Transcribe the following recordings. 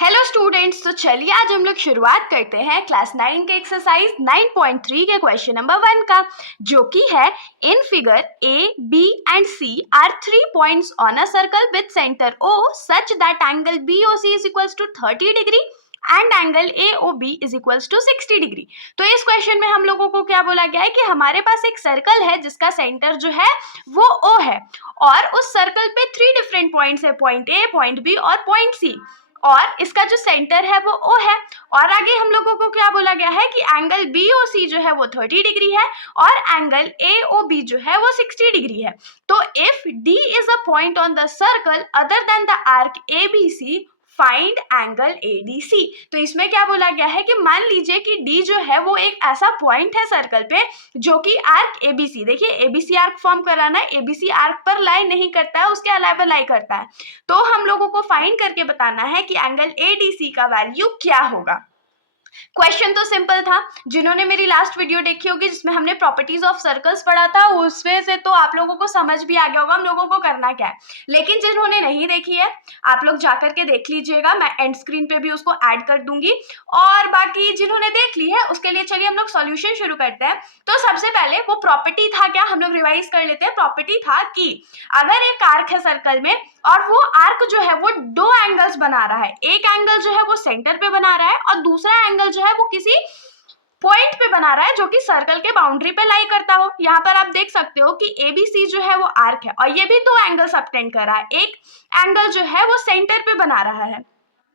Hello students, तो चलिए आज हम लोग शुरुआत करते हैं क्लास 9 के एक्सरसाइज 9.3 के क्वेश्चन नंबर 1 का, जो कि है in figure A B and C are 3 points on a circle with centre O such that angle BOC is equals to 30 degree and angle AOB is equals to 60 degree. तो इस question में हम लोगों को क्या बोला गया है कि हमारे पास एक सर्कल है जिसका सेंटर जो है वो O है और उस सर्कल पे 3 डिफरेंट पॉइंट्स है, पॉइंट A, पॉइंट B और पॉइंट C, और इसका जो सेंटर है वो O है। और आगे हम लोगों को क्या बोला गया है कि एंगल BOC जो है वो 30 डिग्री है और एंगल AOB जो है वो 60 डिग्री है। तो if D is a point on the circle other than the arc ABC, find angle ADC। तो इसमें क्या बोला गया है कि मान लीजिए कि D जो है वो एक ऐसा पॉइंट है सर्कल पे जो कि आर्क ABC, देखिए ABC आर्क फॉर्म कराना है, ABC आर्क पर लाई नहीं करता है, उसके अलावा लाई करता है। तो हम लोगों को फाइंड करके बताना है कि एंगल ADC का वैल्यू क्या होगा। क्वेश्चन तो सिंपल था, जिन्होंने मेरी लास्ट वीडियो देखी होगी जिसमें हमने प्रॉपर्टीज ऑफ सर्कल्स पढ़ा था उसमें से तो आप लोगों को समझ भी आ गया होगा हम लोगों को करना क्या है। लेकिन जिन्होंने नहीं देखी है आप लोग जाकर के देख लीजिएगा, मैं एंड स्क्रीन पे भी उसको ऐड कर दूंगी। और बाकी जिन्होंने देख ली है उसके लिए चलिए हम लोग सॉल्यूशन शुरू करते हैं। तो सबसे पहले वो प्रॉपर्टी था क्या, हम लोग रिवाइज कर लेते हैं। प्रॉपर्टी था कि अगर एक आर्क है सर्कल में और वो आर्क जो है वो दो एंगल्स बना रहा है, एक एंगल जो है वो सेंटर पे बना रहा है और दूसरा एंगल जो है वो किसी पॉइंट पे बना रहा है जो कि सर्कल के बाउंड्री पे लाई करता हो। यहाँ पर आप देख सकते हो कि ABC जो है वो आर्क है और ये भी दो एंगल सबटेंड कर रहा है, एक एंगल जो है वो सेंटर पे बना रहा है,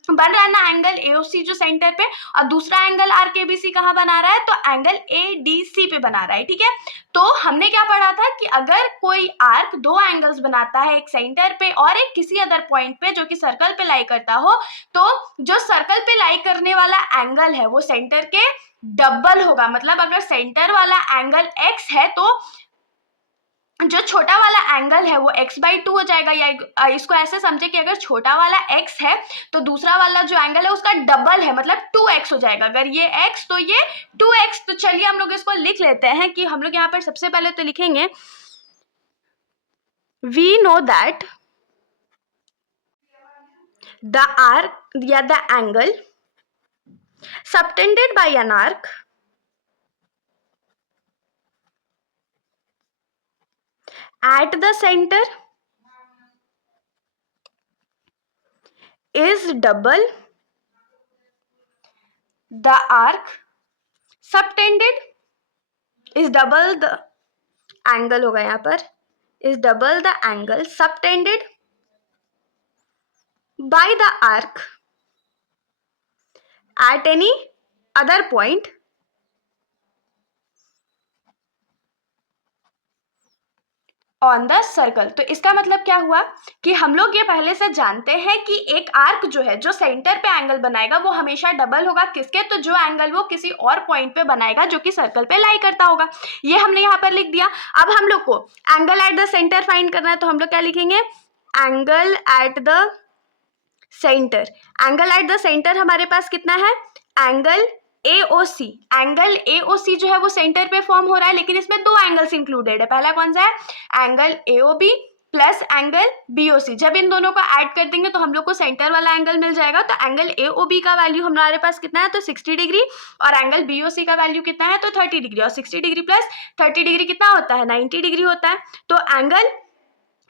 बन रहा है ना एंगल AOC जो सेंटर पे, और दूसरा एंगल आर्क ABC कहाँ बना रहा है, तो एंगल ADC पे बना रहा है। ठीक है, तो हमने क्या पढ़ा था कि अगर कोई आर्क दो एंगल्स बनाता है, एक सेंटर पे और एक किसी अदर पॉइंट पे जो कि सर्कल पे लाई करता हो, तो जो सर्कल पे लाई करने वाला एंगल है वो सेंटर के डबल होगा। मतलब अगर सेंटर वाला एंगल x है तो जो छोटा वाला एंगल है वो x/2 हो जाएगा, या इसको ऐसे समझे कि अगर छोटा वाला x है तो दूसरा वाला जो एंगल है उसका डबल है, मतलब 2x हो जाएगा। अगर ये x तो ये 2x। तो चलिए हम लोग इसको लिख लेते हैं कि हम लोग यहाँ पर सबसे पहले तो लिखेंगे we know that the arc या the angle subtended by an arc at the center is double the arc subtended is double the angle होगा यहाँ पर, is double the angle subtended by the arc at any other point on the circle. तो इसका मतलब क्या हुआ कि हम लोग ये पहले से जानते हैं कि एक आर्क जो है जो सेंटर पे एंगल बनाएगा वो हमेशा डबल होगा किसके, तो जो एंगल वो किसी और पॉइंट पे बनाएगा जो कि सर्कल पे लाई करता होगा। ये हमने यहाँ पर लिख दिया। अब हम लोग को angle at the centre find करना है, तो हम लोग क्या लिखेंगे, angle at the centre. Angle at the centre हमारे पास कितना है, एंगल AOC। एंगल AOC जो है वो सेंटर पे फॉर्म हो रहा है, लेकिन इसमें दो एंगल्स इंक्लूडेड है। पहला कौन सा है, angle AOB plus angle BOC। जब इन दोनों को ऐड कर देंगे तो हम लोग को सेंटर वाला एंगल मिल जाएगा। तो एंगल AOB का वैल्यू हमारे पास कितना है, तो 60 डिग्री, और एंगल BOC का वैल्यू कितना है, तो 30 डिग्री, और 60 डिग्री प्लस 30 डिग्री कितना होता है, 90 डिग्री होता है। तो angle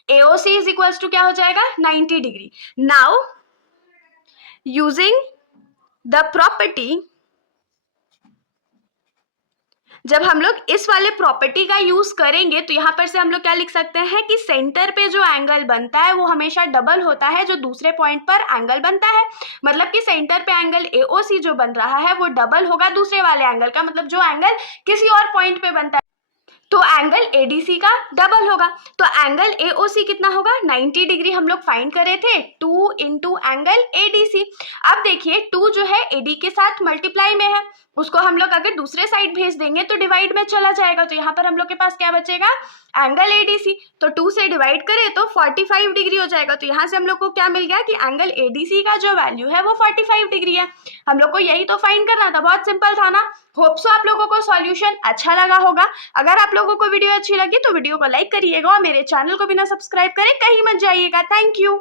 AOC is equals to क्या हो जाएगा, 90 degree. Now using the property, जब हम लोग इस वाले प्रॉपर्टी का यूज करेंगे तो यहाँ पर से हम लोग क्या लिख सकते हैं कि सेंटर पे जो एंगल बनता है वो हमेशा डबल होता है जो दूसरे पॉइंट पर एंगल बनता है। मतलब कि सेंटर पे एंगल AOC जो बन रहा है वो डबल होगा दूसरे वाले एंगल का, मतलब जो एंगल किसी और पॉइंट पे बनता है तो एंगल ADC का डबल होगा। तो एंगल AOC कितना होगा, 90 डिग्री हम लोग फाइंड करे थे, 2 इंटू एंगल ADC। अब देखिए 2 जो है AD के साथ मल्टीप्लाई में है, उसको हम लोग अगर दूसरे साइड भेज देंगे तो डिवाइड में चला जाएगा। तो यहाँ पर हम लोग के पास क्या बचेगा, एंगल ADC। तो 2 से डिवाइड करें तो 45 डिग्री हो जाएगा। तो यहाँ से हम लोग को क्या मिल गया कि एंगल ADC का जो वैल्यू है वो 45 डिग्री है। हम लोग को यही तो फाइंड करना था, बहुत सिंपल था ना। होप सो आप लोगों को सॉल्यूशन अच्छा लगा होगा। अगर आप लोगों को वीडियो अच्छी लगी तो वीडियो को लाइक करिएगा और मेरे चैनल को बिना सब्सक्राइब करे कहीं मत जाइएगा। Thank you.